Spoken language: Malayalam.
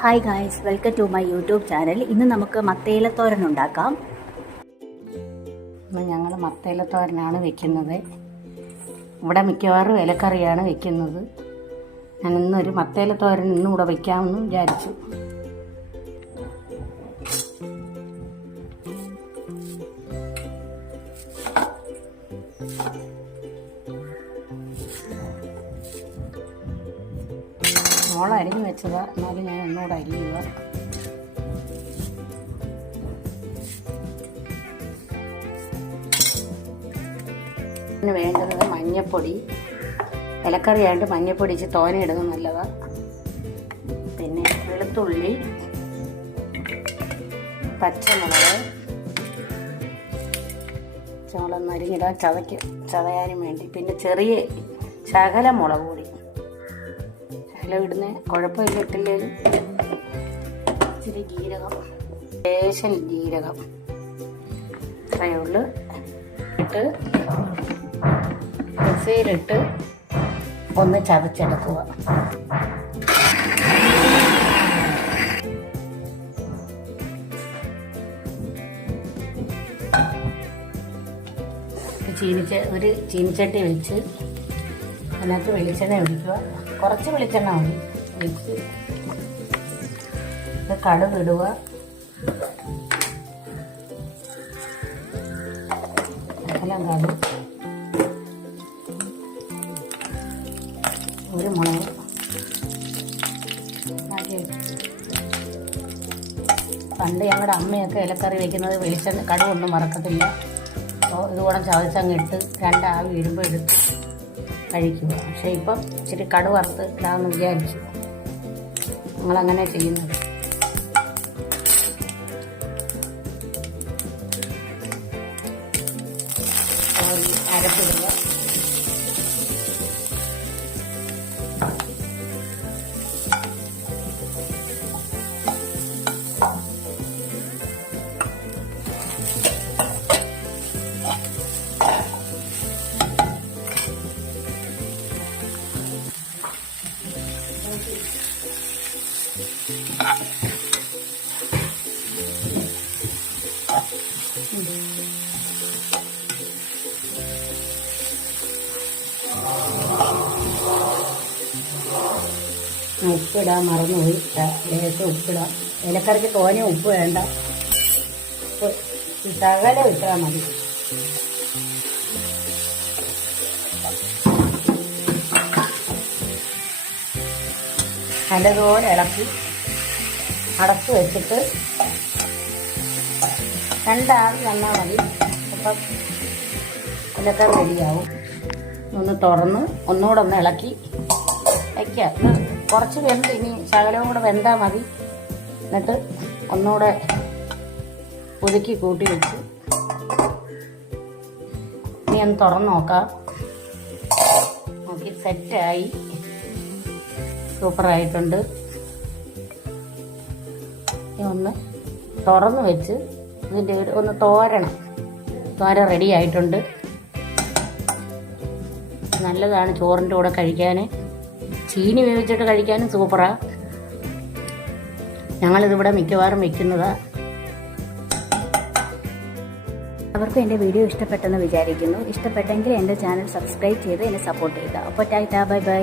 Hi guys, welcome to my YouTube channel. ഇന്ന് നമുക്ക് മത്തയിലത്തോരൻ ഉണ്ടാക്കാം. ഇന്ന് ഞങ്ങൾ മത്തയിലത്തോരനാണ് വെക്കുന്നത്. ഇവിടെ മിക്കവാറും ഇലക്കറിയാണ് വെക്കുന്നത്. ഞാൻ ഇന്നൊരു മത്തയിലത്തോരൻ ഇവിടെ വയ്ക്കാമെന്ന് വിചാരിച്ചു. മോള അരിഞ്ഞു വെച്ചതാ, എന്നാലും ഞാൻ ഒന്നുകൂടെ അരിയുക. ഇതിന് വേണ്ടത് മഞ്ഞൾപ്പൊടി. ഇലക്കറി ആയിട്ട് മഞ്ഞൾപ്പൊടി ഇച്ചിരി തോനെ ഇടുന്നത് നല്ലതാണ്. പിന്നെ വെളുത്തുള്ളി, പച്ചമുളക്, പച്ചമുളക് അരിഞ്ഞിടാൻ ചതയാനും വേണ്ടി. പിന്നെ ചെറിയ ശകല മുളക് പൊടി ഇടുന്ന കുഴപ്പമില്ല, ഇട്ടില്ലേലും. ഇച്ചിരി ജീരകം, ലേശം ജീരകം, ഇത്രയുള്ളു. ഇട്ട് മിക്സിയിലിട്ട് ഒന്ന് ചതച്ചെടുക്കുക. ഒരു ചീനിച്ചട്ടി വെച്ച് അതിനകത്ത് വെളിച്ചെണ്ണ ഒഴിക്കുക. കുറച്ച് വെളിച്ചെണ്ണ മതി. ഒഴിച്ച് കടുക് ഇടുക. എല്ലാം കടുക്, ഒരു മുളക്. പണ്ട് ഞങ്ങളുടെ അമ്മയൊക്കെ ഇലക്കറി വയ്ക്കുന്നത് വെളിച്ചെണ്ണ കടുകൊന്നും മറക്കത്തില്ല. അപ്പോൾ ഇതുകൂടെ ചതച്ചങ്ങ് ഇട്ട് രണ്ടാവി വരുമ്പോൾ എടുത്ത് കഴിക്കുക. പക്ഷേ ഇപ്പം ഇച്ചിരി കടുക് വറുത്ത് ഇടാമെന്ന് വിചാരിച്ചു. ഞങ്ങളങ്ങനെ ചെയ്യുന്നത്. അരപ്പിടുക. ഉപ്പിടാൻ മറന്നുപോയി. ലേശം ഉപ്പിടാം. ഇലക്കറിക്ക് തോനെ ഉപ്പ് വേണ്ട, ഉപ്പ് ശകലം ഇട്ടാൽ മതി. നല്ലതുപോലെ ഇളക്കി അടച്ച് വെച്ചിട്ട് രണ്ടാവി വന്നാൽ മതി. അപ്പം ഇലക്കറി റെഡിയാവും. ഒന്ന് തുറന്ന് ഒന്നുകൂടെ ഒന്ന് ഇളക്കി വയ്ക്കാം. കുറച്ച് വെന്ത് ഇനി ശകലവും കൂടെ വെന്താൽ മതി. എന്നിട്ട് ഒന്നുകൂടെ ഒതുക്കി കൂട്ടി വെച്ച് ഇനി ഒന്ന് തുറന്ന് നോക്കാം. നോക്കി സെറ്റായി, സൂപ്പറായിട്ടുണ്ട്. ഇനി ഒന്ന് തുറന്ന് വെച്ച് ഇതിൻ്റെ ഒന്ന് തോരൻ റെഡി ആയിട്ടുണ്ട്. നല്ലതാണ് ചോറിൻ്റെ കൂടെ കഴിക്കാൻ. ചീനി വേവിച്ചിട്ട് കഴിക്കാനും സൂപ്പറാണ്. ഞങ്ങളിതിവിടെ മിക്കവാറും വെക്കുന്നതാണ്. അവർക്കും എൻ്റെ വീഡിയോ ഇഷ്ടപ്പെട്ടെന്ന് വിചാരിക്കുന്നു. ഇഷ്ടപ്പെട്ടെങ്കിൽ എൻ്റെ ചാനൽ സബ്സ്ക്രൈബ് ചെയ്ത് എന്നെ സപ്പോർട്ട് ചെയ്യുക. അപ്പോൾ ടാറ്റാ, ബൈ ബൈ.